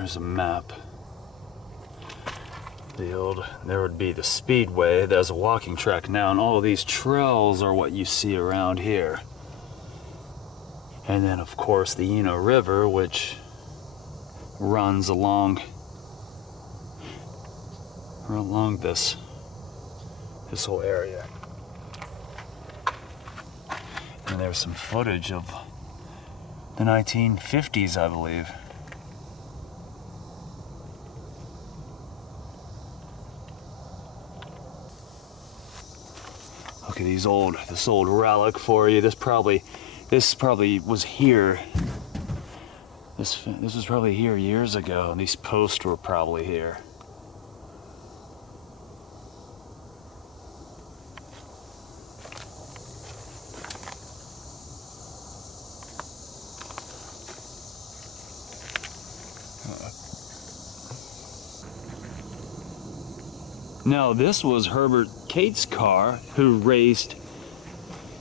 There's a map. There would be the speedway. There's a walking track now, and all of these trails are what you see around here. And then, of course, the Eno River, which runs along this whole area. And there's some footage of the 1950s, I believe. Look at this old relic for you. This probably was here. This was probably here years ago. These posts were probably here. Now, this was Herbert Cates' car, who raced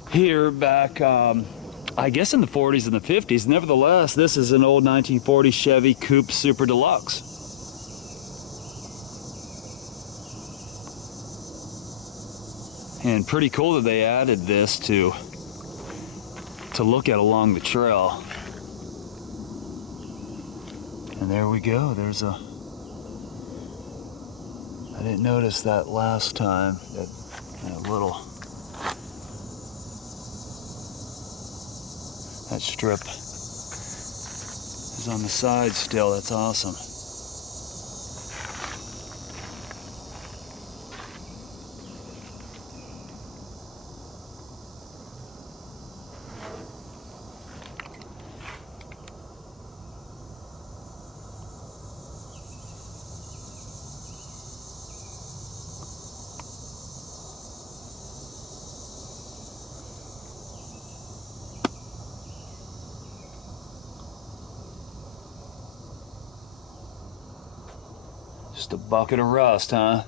here back, I guess in the 40s and the 50s. Nevertheless, this is an old 1940 Chevy Coupe Super Deluxe. And pretty cool that they added this to look at along the trail. And there we go. There's a... I didn't notice that last time, that strip is on the side still. That's awesome. Just a bucket of rust, huh?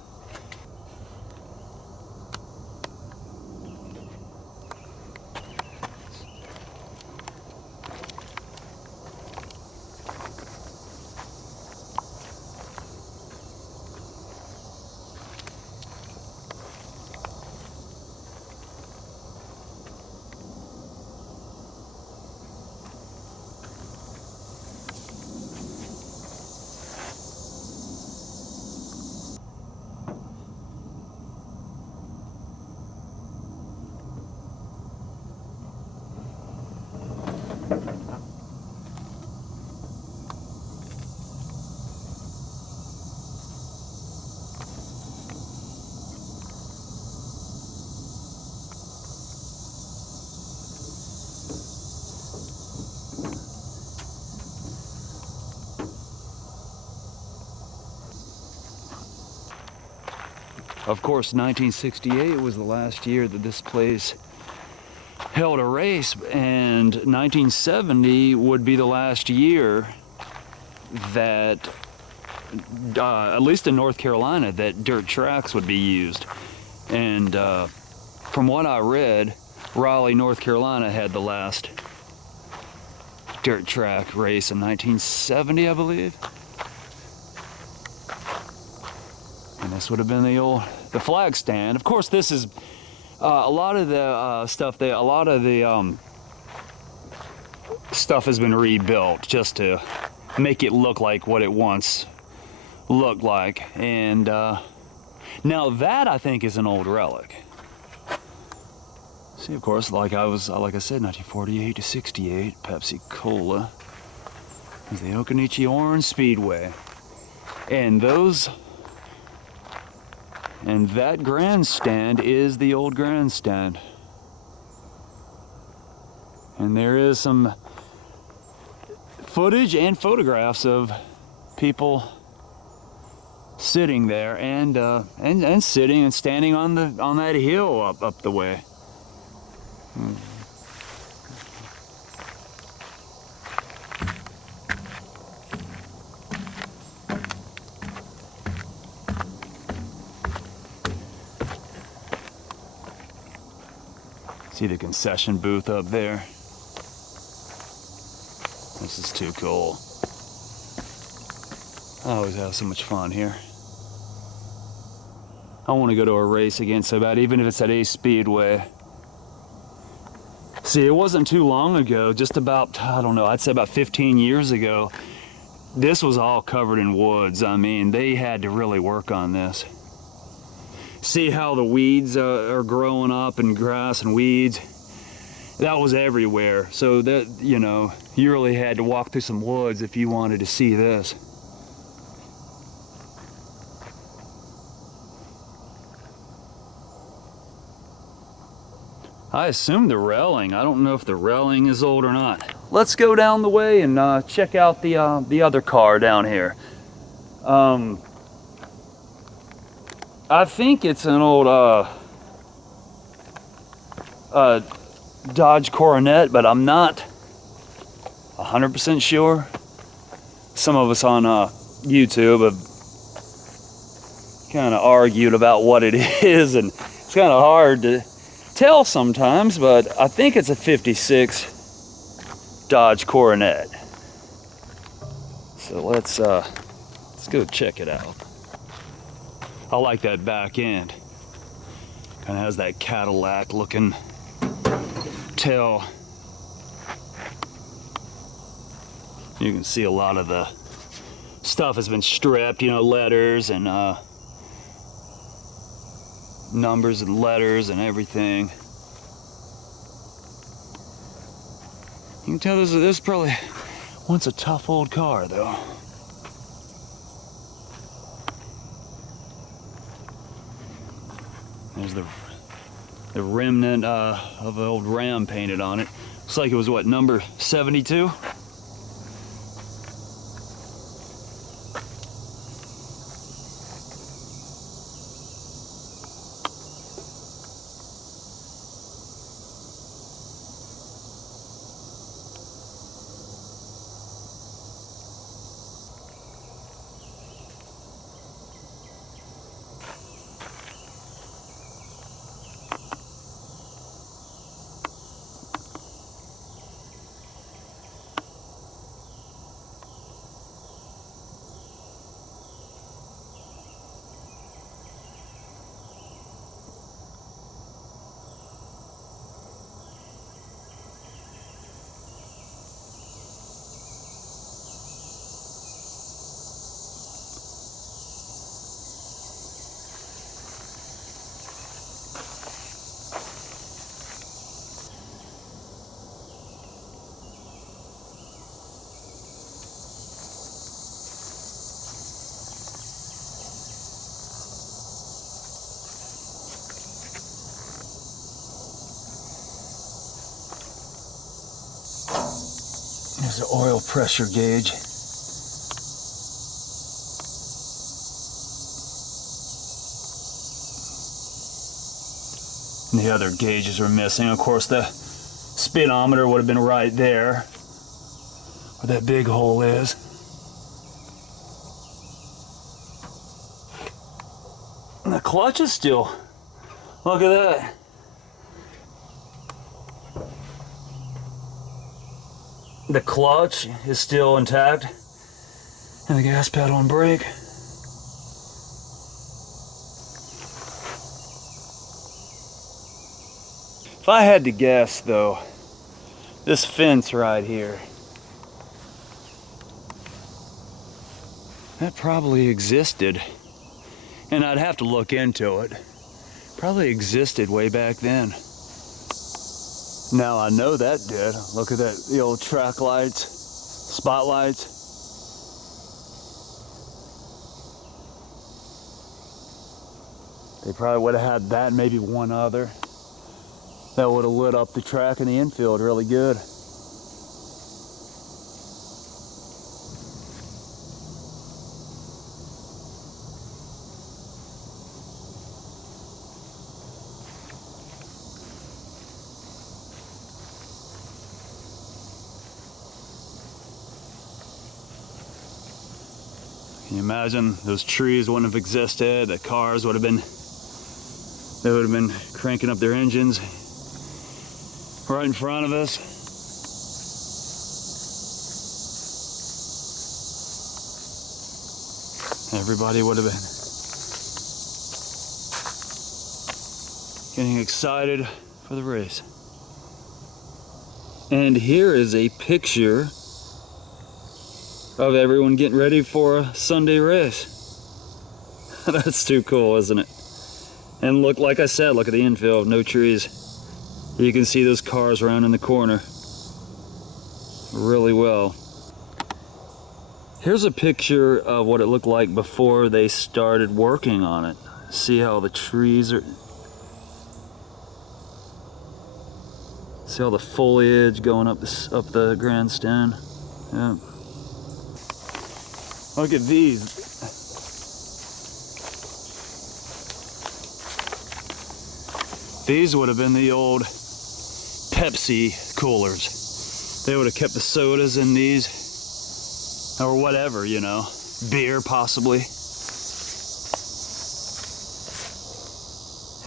Of course, 1968 was the last year that this place held a race, and 1970 would be the last year that, at least in North Carolina, that dirt tracks would be used. And from what I read, Raleigh, North Carolina had the last dirt track race in 1970, I believe. And this would have been the flag stand. Of course, this is a lot of the stuff has been rebuilt just to make it look like what it once looked like. And now that, I think, is an old relic. See, of course, like I said, 1948 to 68, Pepsi Cola is the Occoneechee Orange Speedway, and that grandstand is the old grandstand. And there is some footage and photographs of people sitting there and sitting and standing on that hill up the way. See the concession booth up there? This is too cool. I always have so much fun here. I want to go to a race again so bad, even if it's at Ace Speedway. See, it wasn't too long ago, just about, I don't know, I'd say about 15 years ago, this was all covered in woods. I mean, they had to really work on this. See how the weeds are growing up, and grass and weeds? That was everywhere. So that, you know, you really had to walk through some woods if you wanted to see this. I assume the railing. I don't know if the railing is old or not. Let's go down the way and check out the other car down here. I think it's an old Dodge Coronet, but I'm not 100% sure. Some of us on YouTube have kind of argued about what it is, and it's kind of hard to tell sometimes, but I think it's a 56 Dodge Coronet. So let's go check it out. I like that back end. Kind of has that Cadillac looking tail. You can see a lot of the stuff has been stripped, you know, letters and numbers and letters and everything. You can tell this is probably once a tough old car, though. There's the remnant of an old Ram painted on it. Looks like it was, what, number 72? There's the oil pressure gauge. And the other gauges are missing. Of course, the speedometer would have been right there, where that big hole is. And the clutch is still, look at that. The clutch is still intact, and the gas pedal and brake. If I had to guess, though, this fence right here, that probably existed, and I'd have to look into it. Probably existed way back then. Now I know that did. Look at that, the old track lights, spotlights. They probably would have had that, maybe one other. That would have lit up the track and the infield really good. Can you imagine those trees wouldn't have existed, the cars would have been, they would have been cranking up their engines right in front of us. Everybody would have been getting excited for the race. And here is a picture of everyone getting ready for a Sunday race. That's too cool, isn't it? And look, like I said, look at the infield, no trees. You can see those cars around in the corner really well. Here's a picture of what it looked like before they started working on it. See how the trees are... See all the foliage going up the grandstand? Yeah. Look at these. These would have been the old Pepsi coolers. They would have kept the sodas in these, or whatever, you know, beer possibly.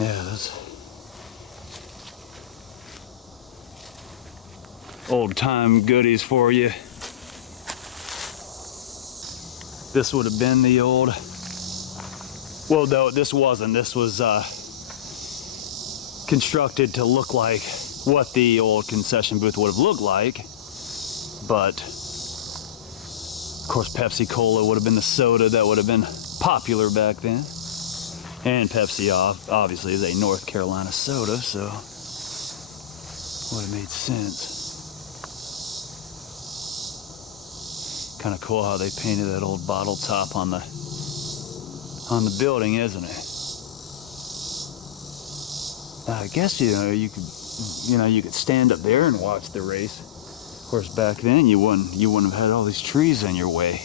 Yeah, that's old time goodies for you. This would have been the old, well, no, this wasn't. This was constructed to look like what the old concession booth would have looked like, but of course Pepsi Cola would have been the soda that would have been popular back then, and Pepsi obviously is a North Carolina soda, so would have made sense. Kind of cool how they painted that old bottle top on the building, isn't it? I guess you could stand up there and watch the race. Of course, back then you wouldn't have had all these trees in your way.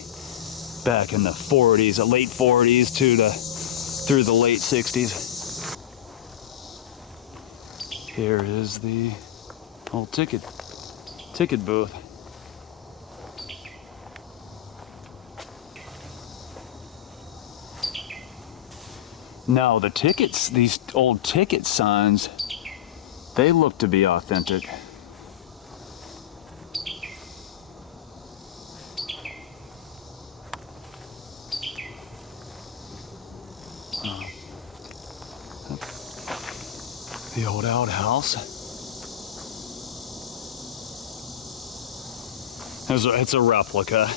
Back in the 40s, the late 40s through the late 60s. Here is the old ticket booth. Now the tickets, these old ticket signs, they look to be authentic. The old outhouse. It's a replica.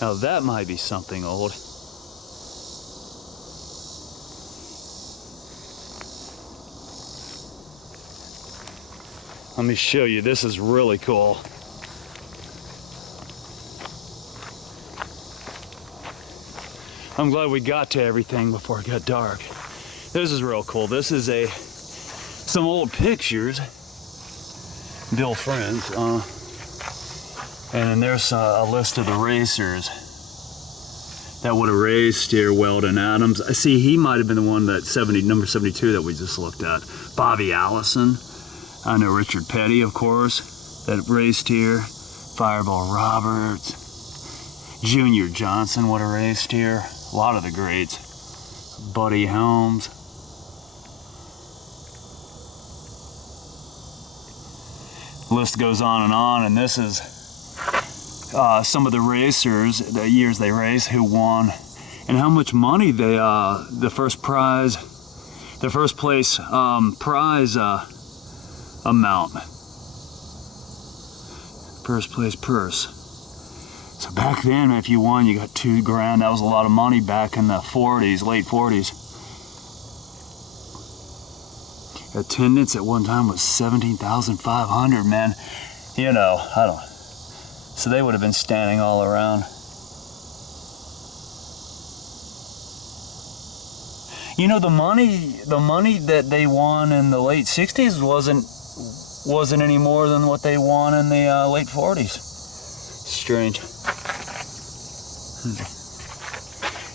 Now that might be something old. Let me show you. This is really cool. I'm glad we got to everything before it got dark. This is real cool. This is some old pictures. Bill Friends. And then there's a list of the racers that would have raced here. Weldon Adams. I see he might have been the one that number 72 that we just looked at. Bobby Allison. I know Richard Petty, of course, that raced here. Fireball Roberts. Junior Johnson would have raced here. A lot of the greats. Buddy Helms. List goes on, and this is some of the racers, the years they raced, who won, and how much money they, the first place prize amount. First place purse. So back then, if you won, you got $2 grand. That was a lot of money back in the 40s, late 40s. Attendance at one time was 17,500, man. You know, so they would have been standing all around. You know, the money that they won in the late 60s wasn't any more than what they won in the late 40s. Strange.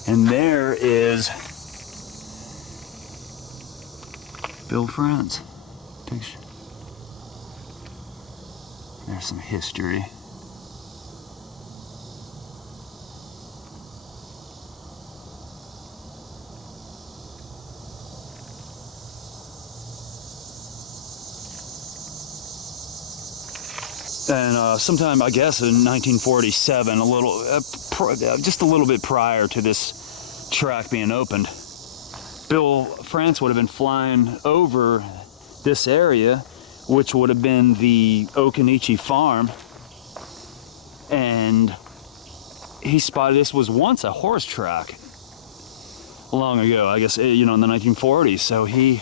And there is Bill Friends. Picture. There's some history. And sometime, I guess, in 1947, just a little bit prior to this track being opened, Bill France would have been flying over this area, which would have been the Okanichi farm, and he spotted this was once a horse track long ago, I guess, you know, in the 1940s. So he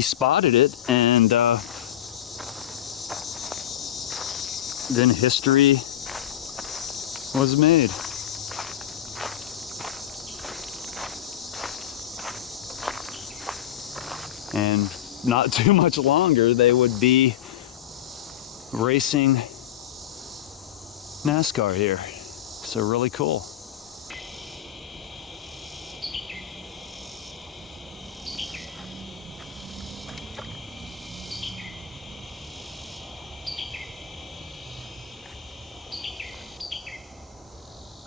spotted it, and then history was made. And not too much longer, they would be racing NASCAR here. So really cool.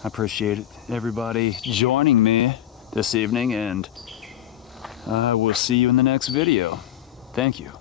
I appreciate everybody joining me this evening, and I will see you in the next video. Thank you.